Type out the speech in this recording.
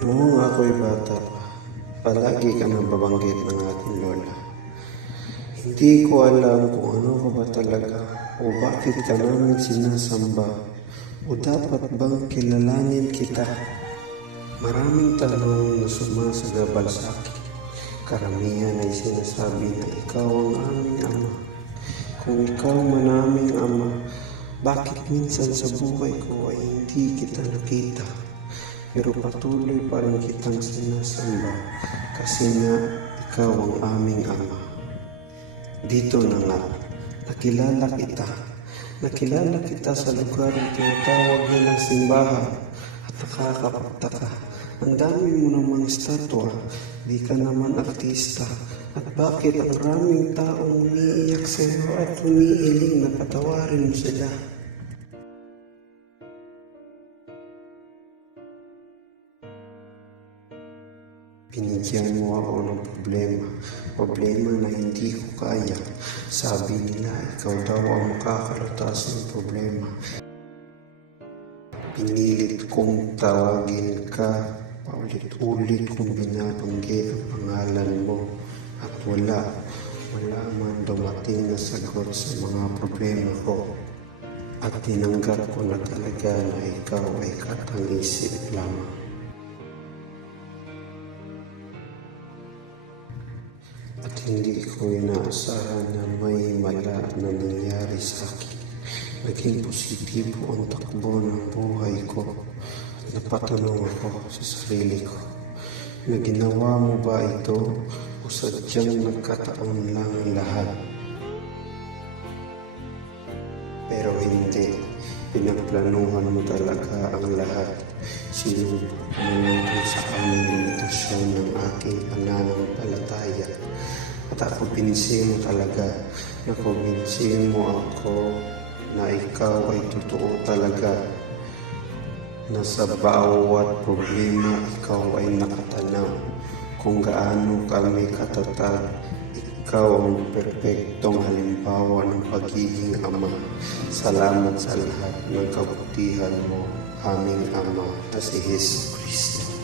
Noong ako'y bata pa, palagi ka nababanggit ng ating lola. Hindi ko alam kung ano ka ba talaga o bakit ka namin sinasamba o dapat bang kilalanin kita. Maraming tanong na sumasagabal sa akin. Karamihan ay sinasabi na ikaw ang aming ama. Kung ikaw man aming ama, bakit minsan sa buhay ko ay hindi kita nakita? Pero patuloy pa rin kitang sinasamba kasi nga ikaw ang aming ama. Dito na nga, nakilala kita. Nakilala kita sa lugar na tinatawag nilang simbahan at nakakapagtaka. Ang dami mo namang estatwa, di ka naman artista. At bakit ang raming taong umiiyak sa iyo at umiiling na patawarin mo sila? Binigyan mo ako ng problema na hindi ko kaya. Sabi nila, ikaw daw ang makakalutas ng problema. Pinilit kong tawagin ka, paulit-ulit kong binabanggit ang pangalan mo. At wala man dumating na sagot sa mga problema ko. At tinanggap ko na talaga na ikaw ay katangisip lamang. At hindi ko inaasahan na may mala na nangyari sa akin. Naging positibo ang takbo ng buhay ko at napatanong ako sa sarili ko na ginawa mo ba ito o sadyang nagkataon lang ang lahat? Pero hindi, pinagplanuhan mo talaga ang lahat. Sinubok mo lang sa aming limitasyon ng aking pananampalataya. At ako pinsin mo talaga, nakumbinsin mo ako na ikaw ay totoo talaga. Na sa bawat problema ikaw ay nakatanaw. Kung gaano kami katatag, ikaw ang perpektong halimbawa ng pagiging ama. Salamat sa lahat ng kabutihan mo, aming Ama na si Jesu Cristo.